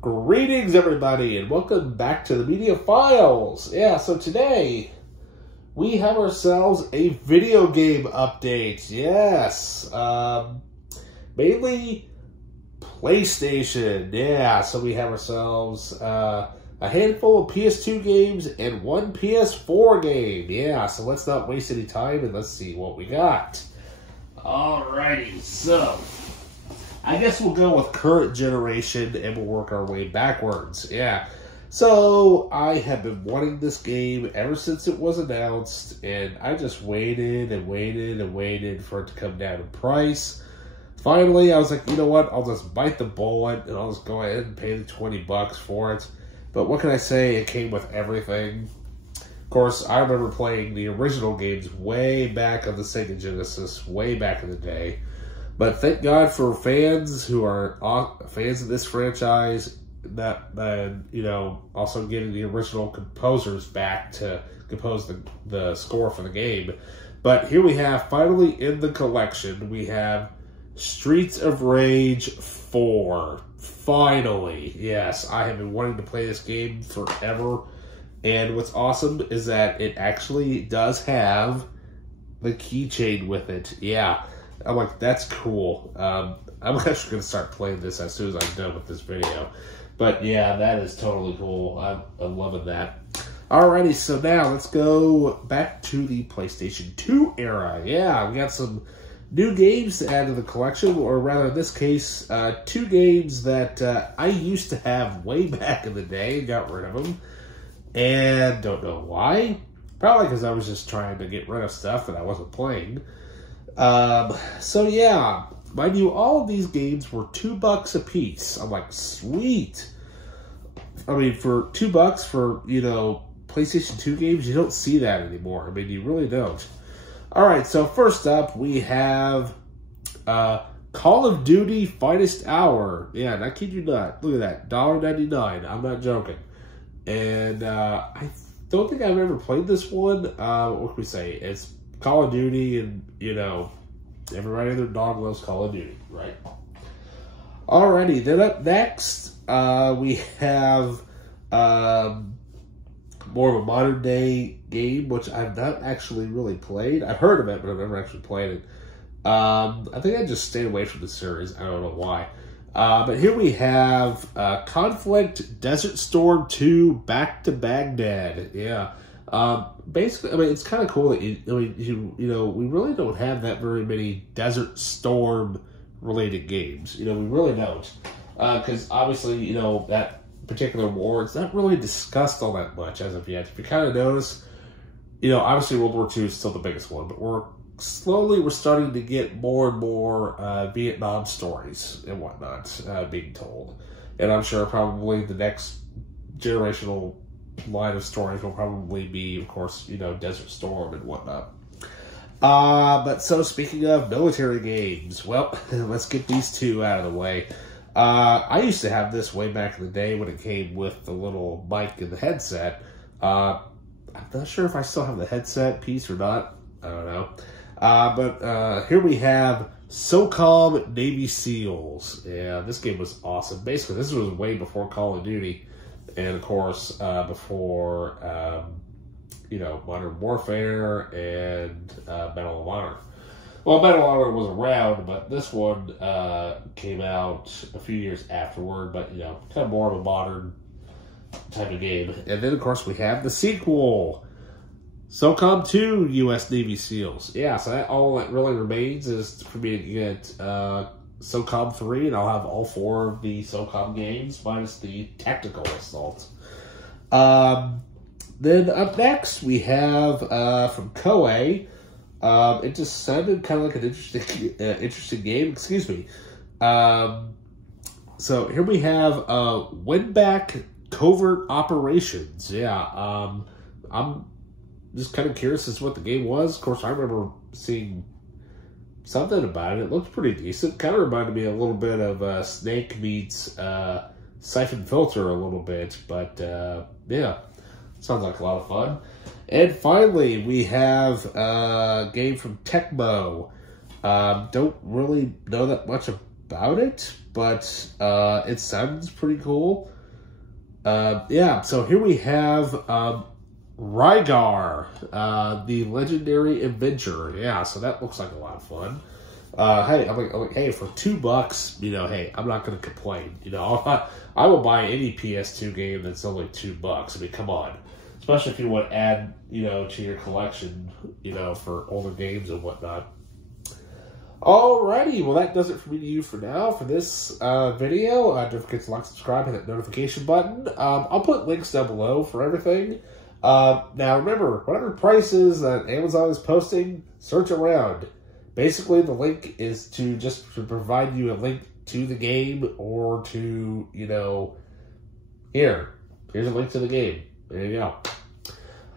Greetings, everybody, and welcome back to the Media Files. Yeah, so today we have ourselves a video game update. Yes, mainly PlayStation. Yeah, so we have ourselves a handful of PS2 games and one PS4 game. Yeah, so let's not waste any time and let's see what we got. Alrighty, so I guess we'll go with current generation and we'll work our way backwards. Yeah. So I have been wanting this game ever since it was announced, and I just waited and waited and waited for it to come down in price. Finally, I was like, you know what? I'll just bite the bullet and I'll just go ahead and pay the $20 for it. But what can I say? It came with everything. Of course, I remember playing the original games way back on the Sega Genesis, way back in the day. But thank God for fans who are fans of this franchise that also getting the original composers back to compose the score for the game. But here we have, finally in the collection, we have Streets of Rage 4. Finally. Yes, I have been wanting to play this game forever. And what's awesome is that it actually does have the keychain with it. Yeah. I'm like, that's cool. I'm actually going to start playing this as soon as I'm done with this video. But yeah, that is totally cool. I'm loving that. Alrighty, so now let's go back to the PlayStation 2 era. Yeah, we got some new games to add to the collection, or rather in this case, two games that I used to have way back in the day and got rid of them. And don't know why. Probably because I was just trying to get rid of stuff that I wasn't playing. So yeah, mind you, all of these games were $2 a piece. I'm like, sweet. I mean, for $2 for, PlayStation 2 games, you don't see that anymore. I mean, you really don't. Alright, so first up, we have, Call of Duty Finest Hour. Yeah, and I kid you not. Look at that, $1.99. I'm not joking. And, I don't think I've ever played this one. What can we say? It's Call of Duty, and, everybody and their dog loves Call of Duty, right? Alrighty, then up next, we have more of a modern day game, which I've not actually really played. I've heard of it, but I've never actually played it. I think I just stayed away from the series. I don't know why. But here we have Conflict Desert Storm 2 Back to Baghdad. Yeah. Basically, I mean, it's kind of cool that we really don't have that very many Desert Storm related games. We really don't, because obviously, that particular war, it's not really discussed all that much as of yet. If you kind of notice, obviously World War II is still the biggest one, but we're starting to get more and more Vietnam stories and whatnot being told, and I'm sure probably the next generational line of stories will probably be, of course, Desert Storm and whatnot. But so speaking of military games, well, let's get these two out of the way. I used to have this way back in the day when it came with the little mic and the headset. I'm not sure if I still have the headset piece or not. I don't know. But here we have SOCOM Navy SEALs. Yeah, this game was awesome. Basically, this was way before Call of Duty. And, of course, before, Modern Warfare and Medal of Honor. Well, Medal of Honor was around, but this one came out a few years afterward. But, kind of more of a modern type of game. And then, of course, we have the sequel, SOCOM 2 U.S. Navy SEALs. Yeah, so all that really remains is for me to get SOCOM 3, and I'll have all 4 of the SOCOM games, minus the tactical assault. Then up next, we have from Koei. It just sounded kind of like an interesting game. Excuse me. So here we have Win-Back Covert Operations. Yeah, I'm just kind of curious as to what the game was. Of course, I remember seeing something about it. It looked pretty decent. Kind of reminded me a little bit of Snake meets Siphon Filter a little bit. But, yeah, sounds like a lot of fun. And finally, we have a game from Tecmo. Don't really know that much about it, but it sounds pretty cool. Yeah, so here we have Rygar, the Legendary Avenger. Yeah, so that looks like a lot of fun. Hey, I'm like, hey, for $2, you know, hey, I'm not going to complain. You know, I will buy any PS2 game that's only $2. I mean, come on. Especially if you want to add, you know, to your collection, you know, for older games and whatnot. Alrighty, well, that does it for me to you for now for this video. Don't forget to like, subscribe, hit that notification button. I'll put links down below for everything. Now, remember, whatever prices that Amazon is posting, search around. Basically, the link is to provide you a link to the game or to, you know, here's a link to the game. There you go.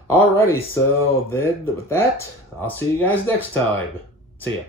Alrighty, so then with that, I'll see you guys next time. See ya.